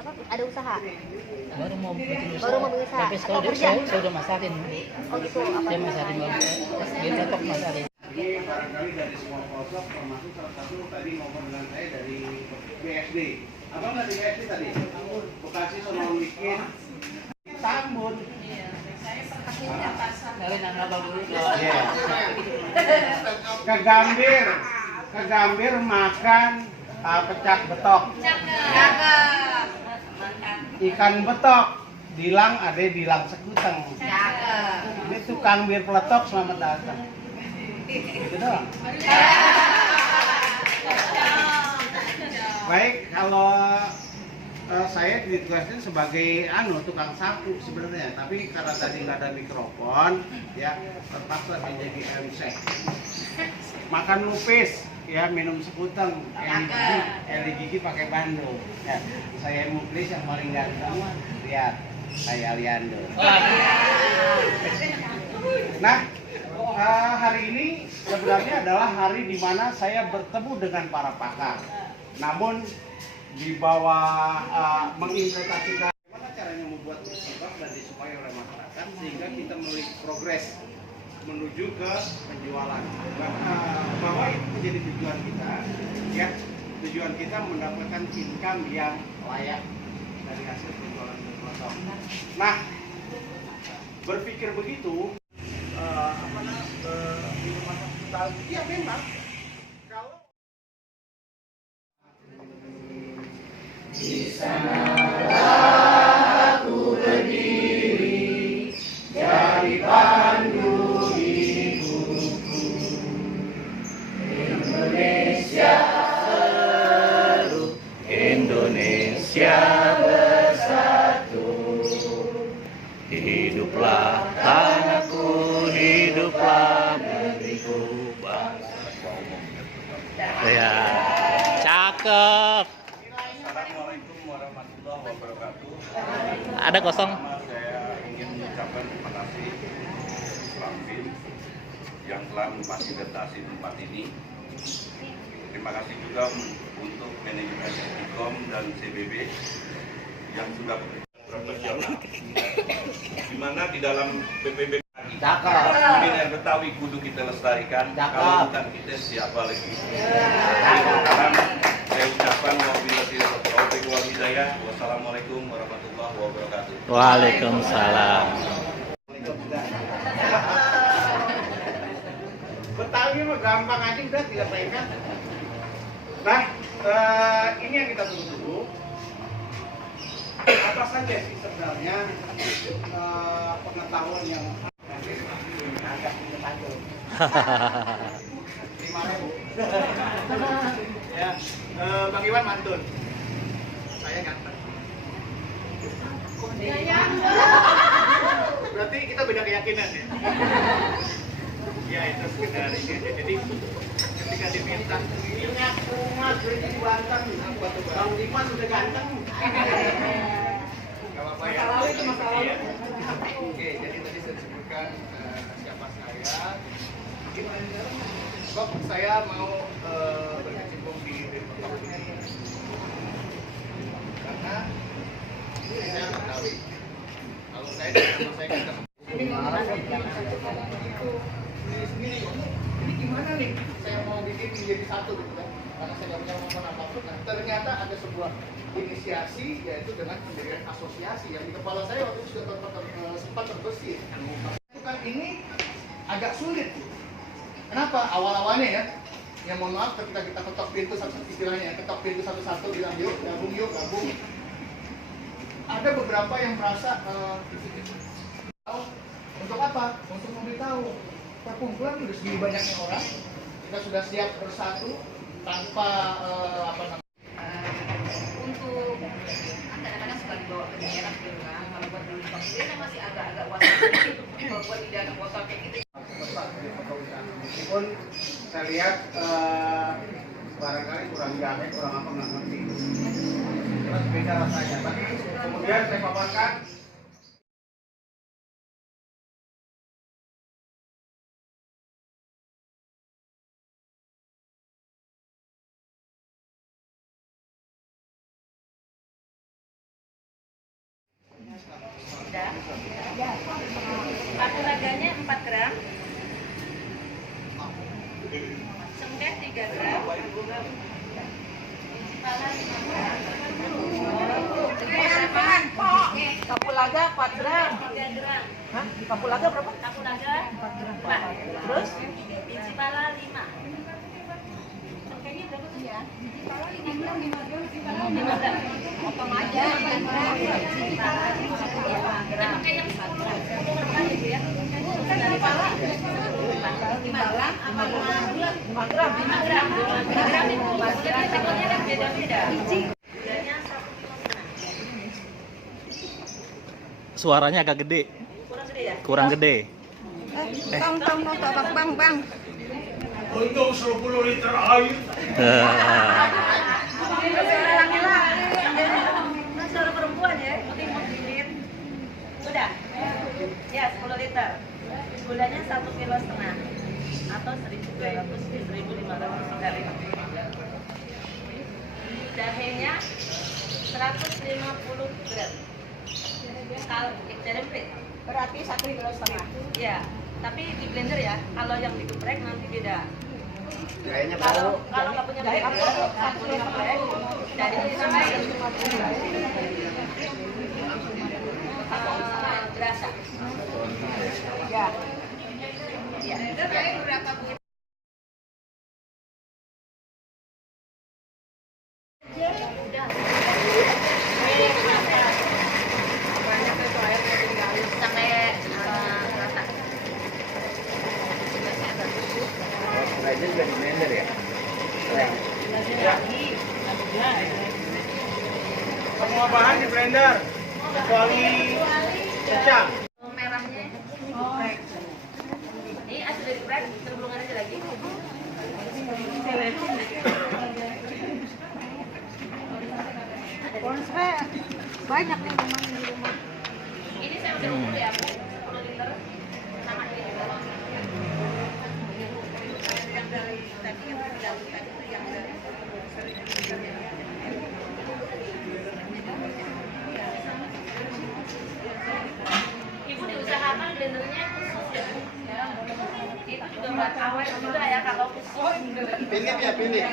Apa ada usaha? Baru mau bikin usaha. Baru mau bikin usaha Tapi atau kerja? saya udah masakin. Oh gitu. Apa? Saya masakin baru. Dia tetap masakin. Jadi barangkali dari semua pelosok, termasuk salah satu tadi ngomong dengan saya dari BSD. Apa nggak di BSD tadi? Bekasi sono bikin Tambun. Ke Gambir makan pecak betok. Ikan betok, dilang ada dilang sekuteng. Ini tukang bir peletok, selamat datang. Gitu doang. Baik, kalau saya ditugaskan sebagai tukang sapu sebenarnya, tapi karena tadi nggak ada mikrofon, ya terpaksa menjadi MC. Makan lupis, ya minum sekuteng, eli gigi pakai bando. Ya, saya Muklis yang paling ganteng, lihat saya Aliando. Nah, hari ini sebenarnya adalah hari di mana saya bertemu dengan para pakar. Namun di bawah menginvestasikan bagaimana caranya membuat produk dan disukai oleh masyarakat sehingga kita memiliki progres menuju ke penjualan. Bahwa itu menjadi tujuan kita, ya tujuan kita mendapatkan income yang layak dari hasil penjualan produk. Nah, berpikir begitu, ya memang kalau di sanalah aku berdiri dari pandu ibuku, Indonesia seru, Indonesia bersatu, hiduplah tanahku, hiduplah negeriku, bangsa. Ya, cakep. Assalamualaikum warahmatullahi wabarakatuh. Ada kosong. Saya ingin mengucapkan terima kasih Rambil yang telah memfasilitasi tempat ini. Terima kasih juga untuk manajemen Stikom dan CBB yang sudah profesional. Di mana di dalam PPB kuliner Betawi kudu kita lestarikan. Kalau bukan kita siapa lagi? Sekarang saya ucapkan wassalamualaikum warahmatullahi wabarakatuh. Waalaikumsalam. Betawi mah gampang aja udah tidak pengen. Nah, ini yang kita tunggu. Apa saja sih sebenarnya pengetahuan yang agak menyetanjul. 5.000. Ya, Bang Iwan mantun. Saya ganteng. Berarti kita beda keyakinan ya. Ya itu sekedar ini. Jadi ketika diminta ingat rumah beri ganteng, Bang Iwan sudah ganteng. Gak apa-apa ya. Masalah itu masalah. Oke, jadi tadi saya sebutkan siapa saya. Kok saya mau berkecimpung di Betawi ini karena saya Betawi. Kalau saya dengan saya kan ini gimana nih? Saya mau bikin menjadi satu gitu kan? Karena saya nggak punya kemampuan apapun. Nah, ternyata ada sebuah inisiasi yaitu dengan pendirian asosiasi yang di kepala saya waktu itu sudah sempat terbesit. Bukan ini agak sulit. Kenapa? Awal-awalnya ya, mohon maaf ketika kita ketok pintu satu istilahnya, ketok pintu satu-satu bilang yuk gabung. Ada beberapa yang merasa untuk apa? Untuk memberitahu perkumpulan sudah segini banyaknya orang, kita sudah siap bersatu tanpa apa namanya. Untuk kadang-kadang suka dibawa ke daerah gitu kan, kalau buat dulu ini masih agak-agak waspada kalau buat di dalam botol kayak gitu. Meskipun saya lihat barangkali kurang jahe, kurang apa nggak ngerti. Terus beda rasanya. Tapi kemudian saya paparkan 4 gram. Cengkeh 3 gram. Kapulaga 4 gram. 3 gram. Hah? Kapulaga berapa? Kapulaga 4 gram. Terus biji pala 5. Cengkehnya berapa tuh ya? Biji pala 5 gram, 5 gram, biji pala 5 gram. Potong aja 5 gram. Biji pala 5 gram. Pakai yang 4 gram. Itu ya. Biji pala 5 gram apa 5 gram? 5 gram. 5 gram itu jadi tekonya kan beda-beda. Gulanya 1 kilo. Suaranya agak gede. Kurang gede ya? Kurang gede. Bang. Untuk 10 liter air. Suara perempuan ya, motif-motifin. Udah? Ya, 10 liter. Gulanya 1,5 kilo atau 1.200 kali 1.500 kali. Jahenya 150 gram. Kalau cerempit Berarti 1,5 kilo. ya, tapi di blender ya. Kalau yang digeprek nanti beda. Kayaknya Kalau nggak punya blender, aku digeprek. Jadi ditambahin berasa. Ya. Ya. Berapa bu? Udah. Sampai rata. Aja juga di blender ya. Semua bahan di blender kecuali kecap. Merahnya digeprek. Ini sudah digeprek, tergulungan aja lagi. Banyak nih memang di rumah. Ini saya udah ukur ya, Bu. 10 liter sama ini. Yang dari tadi yang tidak tadi itu yang dari Ibu diusahakan blendernya khusus ya, Bu. Itu juga buat awet juga ya kalau khusus. Pilih ya, pilih.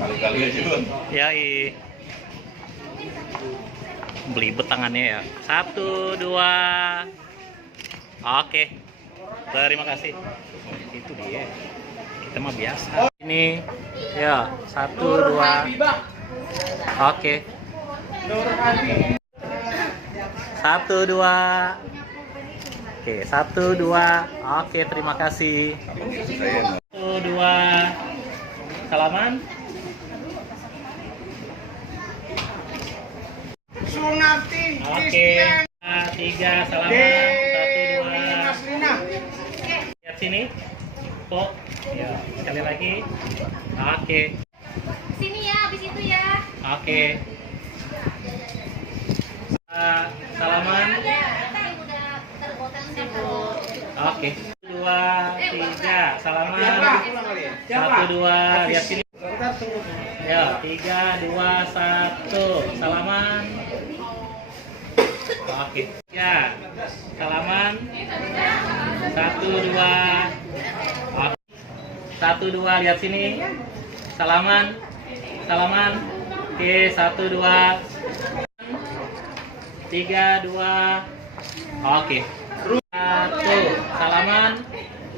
Kali-kali aja Bun. Ya, belibet tangannya ya. 1, 2. Oke. Terima kasih. Itu dia. Kita mah biasa. Ini ya 1, 2. Oke. 1, 2. Oke, 1, 2. Oke, terima kasih. 1, 2. Salaman. Sunati Oke. 3, salaman. 1, 2. Mas Lina. Lihat sini. Kok. Ya, sekali lagi. Oke. Sini ya, habis itu ya. Oke. Salaman. Udah terpotensi, Bu. Oke. 2, 3. Salaman. Siapa? 1, 2. Lihat sini. Bentar, tunggu. Ya, 3, 2, 1. Salaman. Oke. Ya. Salaman. 1, 2. Oke. 1, 2. Lihat sini. Salaman. Salaman. Oke, 1, 2. 3, 2. Oke. 1. Salaman.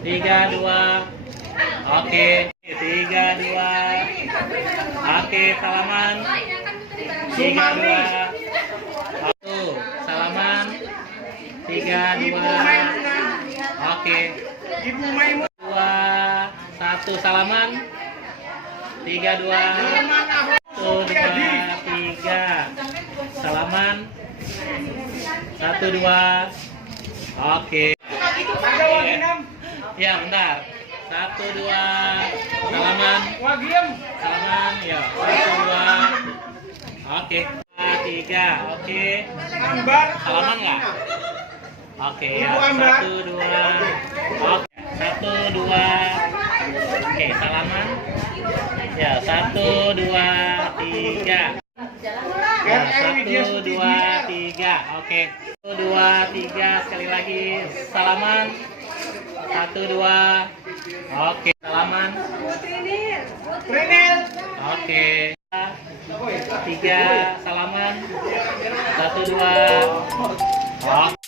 3, 2. Oke. 3, 2. Oke, salaman. 3, 2. 1. Salaman. 3, 2. Oke. Ibu Maimun. 2, 1. Salaman. 3, 2. 1, 2, 3. Salaman. 1, 2. Oke. Ada Waginam. Ya, bentar. 1, 2, salaman. Wah, diem. Salaman, ya. 1, 2. Oke. 3, oke. Ambar. Salaman nggak? Oke, ya. Ibu Ambar. 1, 2. Oke. 1, 2. Oke, salaman. Ya, 1, 2, 3. Ya, 1, 2, 3. Oke. 1, 2, 3. Sekali lagi salaman. 1, 2. Oke, salaman. Prinil. Oke. 3, salaman. 1, 2. Oke.